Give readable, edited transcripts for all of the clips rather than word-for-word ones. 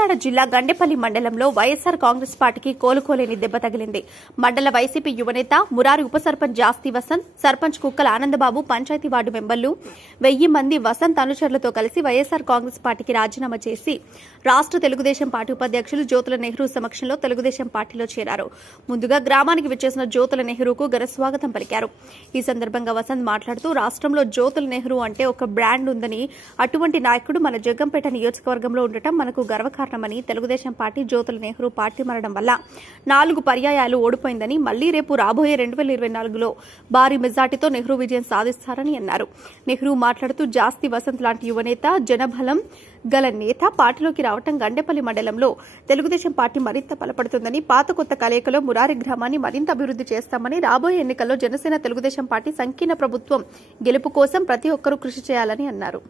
కాకినాడ జిల్లా గండేపల్లి మండలంలో వైఎస్సార్ కాంగ్రెస్ పార్టీకి కోలుకోలేని దెబ్బ తగిలింది. మండల వైసీపీ యువనేత మురారి ఉప సర్పంచ్ జాస్తి వసంత్, సర్పంచ్ కుక్కల ఆనందబాబు, పంచాయతీ వార్డు మెంబర్లు 1000 మంది వసంత్ అనుచరులతో కలిసి వైఎస్సార్ కాంగ్రెస్ పార్టీకి రాజీనామా చేసి రాష్ట్ర తెలుగుదేశం పార్టీ ఉపాధ్యక్షులు జ్యోతుల నెహ్రూ సమక్షంలో తెలుగుదేశం పార్టీలో చేరారు. ముందుగా గ్రామానికి విచ్చేసిన జ్యోతుల నెహ్రూకు ఘన స్వాగతం పలికారు. ఈ సందర్భంగా వసంత్ మాట్లాడుతూ రాష్ట్రంలో జ్యోతుల నెహ్రూ అంటే ఒక బ్రాండ్ ఉందని, అటువంటి నాయకుడు మన జగ్గంపేట నియోజకవర్గంలో ఉండటం మనకు గర్వకారణమని, తెలుగుదేశం పార్టీ జ్యోతుల నెహ్రూ పార్టీ మారడం వల్ల 4 పర్యాయాలు ఓడిపోయిందని, మళ్లీ రేపు రాబోయే 2024లో భారీ మెజార్టీతో నెహ్రూ విజయం సాధిస్తారని అన్నారు. నెహ్రూ మాట్లాడుతూ జాస్తి వసంత్ లాంటి యువనేత, జనబలం గల నేత పార్టీలోకి రావడం గండేపల్లి మండలంలో తెలుగుదేశం పార్టీ మరింత బలపడుతుందని, పాత కొత్త కలయికలో మురారి గ్రామాన్ని మరింత అభివృద్ది చేస్తామని, రాబోయే ఎన్నికల్లో జనసేన తెలుగుదేశం పార్టీ సంకీర్ణ ప్రభుత్వం గెలుపు కోసం ప్రతి ఒక్కరూ కృషి చేయాలని అన్నారు.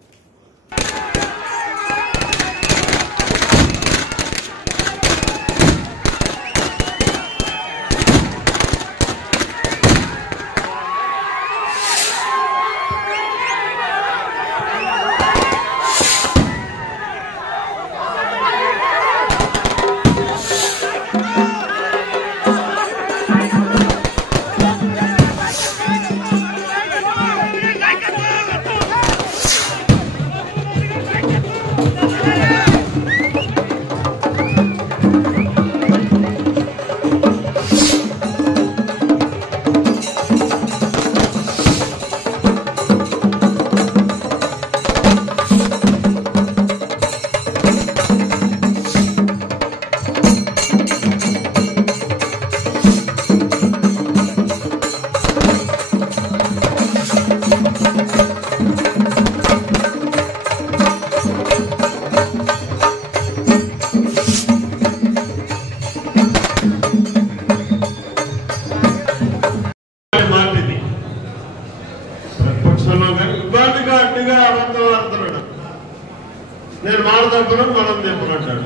నేను మాట తప్పను మనం తెప్పనంటాడు.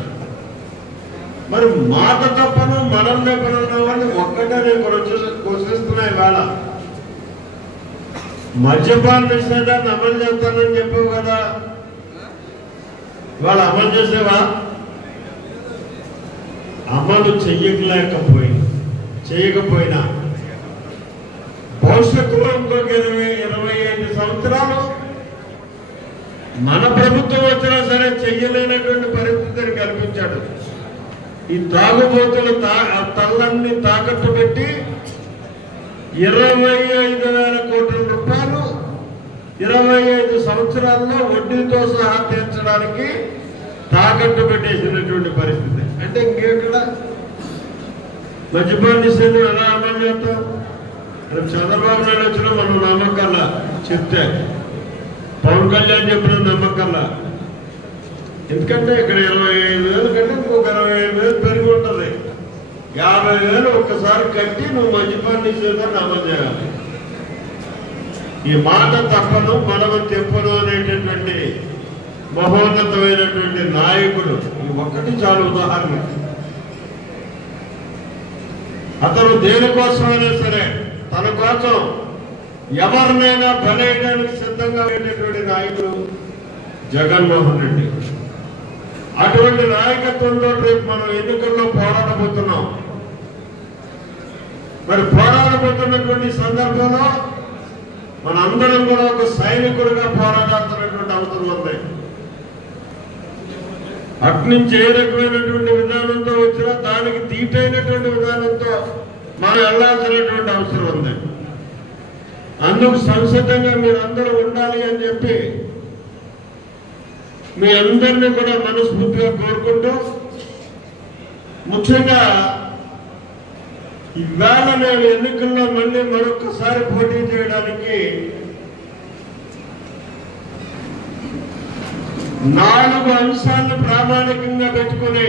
మరి మాట తప్పను మనం తెప్పనని ఒక్కటే నేను కోసిస్తున్నాయి. వేళ మద్యపాన నిషేధాన్ని అమలు చేస్తానని చెప్పావు కదా, ఇవాళ అమలు చేసేవా? అమలు చేయకపోయినా భవిష్యత్తులో ఇంకొక 25 సంవత్సరాలు మన ప్రభుత్వం వచ్చినా సరే చెయ్యలేనటువంటి పరిస్థితిని కల్పించాడు. ఈ తాగుబోతుల తల్లన్ని తాకట్టు పెట్టి 25,000 కోట్ల రూపాయలు 25 సంవత్సరాల్లో వడ్డీతో సహా తీర్చడానికి తాకట్టు పెట్టేసినటువంటి పరిస్థితి. అంటే ఇంకెక్కడ మద్యపాన నిషేధం ఎలా అమలు చేస్తాం? చంద్రబాబు నాయుడు వచ్చినా మనం నమ్మకల్లా చెప్తే, పవన్ కళ్యాణ్ చెప్పిన నమ్మకల్లా. ఎందుకంటే ఇక్కడ 25,000 కంటే ఇంకొక 25,000 పెరిగి ఉంటుంది. 50,000 ఒక్కసారి కట్టి నువ్వు మద్యపాన నిషేధాన్ని అమలు చేయాలి. ఈ మాట తప్పను మనము తెప్పను అనేటటువంటి మహోన్నతమైనటువంటి నాయకుడు ఈ ఒక్కటి చాలు ఉదాహరణ. అతను దేనికోసమైనా సరే తన కోసం ఎవరినైనా బలైనానికి సిద్ధంగా ఉండేటువంటి నాయకుడు జగన్మోహన్ రెడ్డి. అటువంటి నాయకత్వంలో రేపు మనం ఎన్నికల్లో పోరాడబోతున్నాం. మరి పోరాడబోతున్నటువంటి సందర్భంలో మనందరం కూడా ఒక సైనికుడిగా పోరాడాల్సినటువంటి అవసరం ఉంది. అట్నుంచి ఏ రకమైనటువంటి విధానంతో వచ్చినా దానికి తీటైనటువంటి విధానంతో మనం వెళ్లాల్సినటువంటి అవసరం ఉంది. అందుకు సంసిద్ధంగా మీరందరూ ఉండాలి అని చెప్పి మీ అందరినీ కూడా మనస్ఫూర్తిగా కోరుకుంటూ, ముఖ్యంగా ఇవాళ నేను ఎన్నికల్లో మళ్ళీ మరొకసారి పోటీ చేయడానికి 4 అంశాలను ప్రామాణికంగా పెట్టుకుని